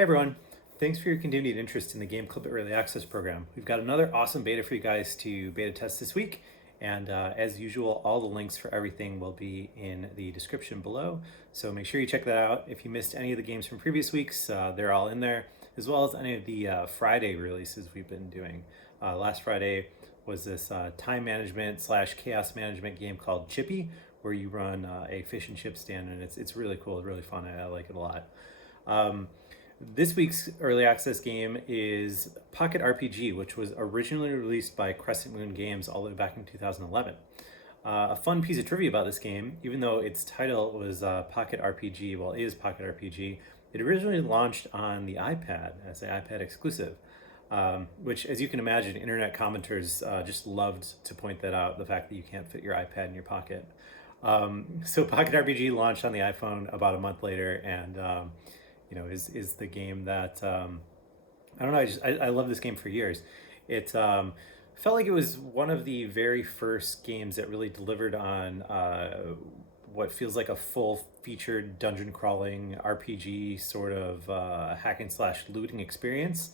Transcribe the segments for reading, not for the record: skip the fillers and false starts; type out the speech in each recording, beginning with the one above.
Hey everyone, thanks for your continued interest in the GameClub Early Access program. We've got another awesome beta for you guys to beta test this week, and as usual, all the links for everything will be in the description below, so make sure you check that out. If you missed any of the games from previous weeks, they're all in there, as well as any of the Friday releases we've been doing. Last Friday was this time management / chaos management game called Chippy, where you run a fish and chip stand, and it's really cool, really fun. I like it a lot. This week's early access game is Pocket RPG, which was originally released by Crescent Moon Games all the way back in 2011. A fun piece of trivia about this game, even though its title was Pocket RPG, well, it is Pocket RPG, it originally launched on the iPad as an iPad exclusive, which, as you can imagine, internet commenters just loved to point that out, the fact that you can't fit your iPad in your pocket. So Pocket RPG launched on the iPhone about a month later, and is the game that I don't know. I love this game for years. It felt like it was one of the very first games that really delivered on what feels like a full-featured dungeon crawling RPG sort of hack and slash looting experience.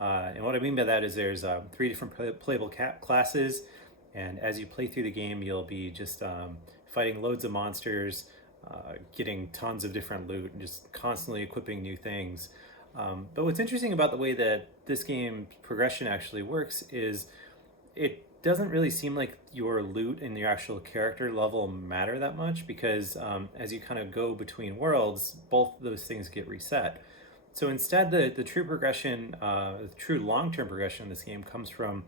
And what I mean by that is there's 3 different playable classes, and as you play through the game, you'll be just fighting loads of monsters, getting tons of different loot, and just constantly equipping new things. But what's interesting about the way that this game progression actually works is it doesn't really seem like your loot and your actual character level matter that much, because as you kind of go between worlds, both of those things get reset. So instead, the true progression, the true long-term progression in this game comes from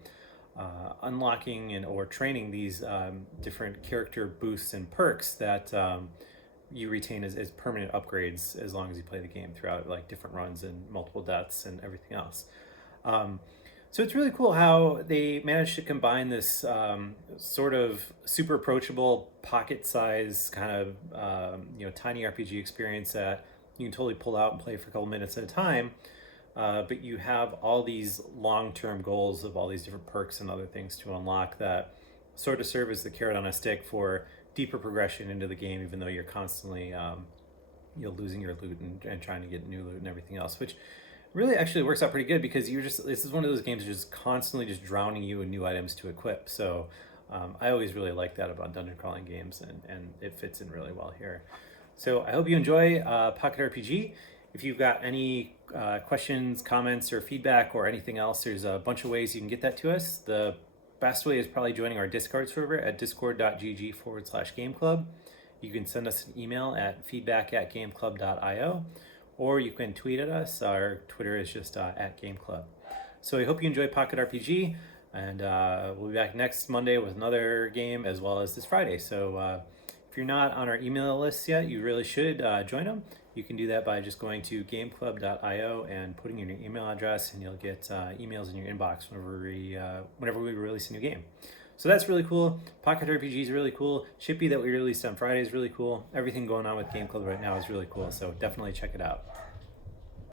unlocking or training these different character boosts and perks that you retain as permanent upgrades as long as you play the game throughout, like different runs and multiple deaths and everything else. So it's really cool how they managed to combine this sort of super approachable pocket size kind of tiny RPG experience that you can totally pull out and play for a couple minutes at a time, but you have all these long-term goals of all these different perks and other things to unlock that sort of serve as the carrot on a stick for deeper progression into the game, even though you're constantly losing your loot and trying to get new loot and everything else, which really actually works out pretty good, because this is one of those games that's just constantly just drowning you in new items to equip. So I always really like that about dungeon crawling games, and it fits in really well here. So I hope you enjoy Pocket RPG. If you've got any questions, comments, or feedback, or anything else, there's a bunch of ways you can get that to us. The best way is probably joining our Discord server at discord.gg/gameclub. You can send us an email at feedback@gameclub.io, or you can tweet at us. Our Twitter is just at GameClub. So I hope you enjoy Pocket RPG, and we'll be back next Monday with another game, as well as this Friday. So if you're not on our email list yet, you really should join them. You can do that by just going to gameclub.io and putting in your email address, and you'll get emails in your inbox whenever we release a new game. So that's really cool. Pocket RPG is really cool. Chippy that we released on Friday is really cool. Everything going on with GameClub right now is really cool, so definitely check it out.